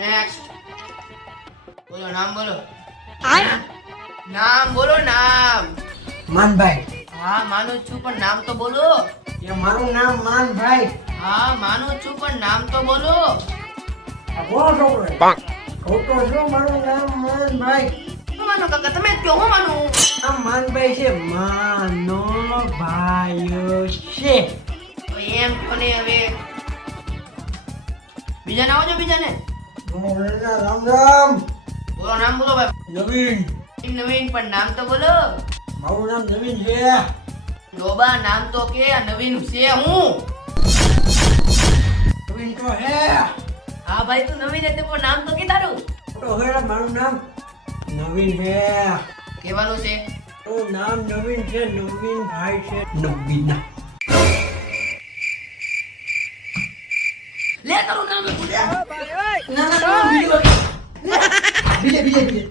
Next. બોલો નામ બોલો. નામ બોલો નામ. માનભાઈ. હા માનું છું પણ નામ તો બોલો. એ મારું નામ માનભાઈ. હા માનું છું પણ નામ તો બોલો. આ બોલો છોકરો. ખોટો છો, મારું નામ માનભાઈ. શું માનો કાકા તમે જ કહો હું માનું. નામ માનભાઈ છે. માનો ભાઈઓ છે. તો એમ કોને હવે બીજા ના આવજો બીજાને. રામ રામ. બોલો નામ બોલો ભાઈ. નવીન. નવીન પણ નામ તો બોલો. મારું નામ નવીન છે. ડોબા નામ તો કે આ નવીન છે હું. નવીન તો હે. હા ભાઈ તું નવીન એટલે પણ નામ તો કે તારું. ખોટો હે. મારું નામ નવીન છે. કહેવાનું છે. તો નામ નવીન છે. નવીન ભાઈ છે. નવીન. લે તારું નામ ભૂલ્યા. ના બીજે બીજે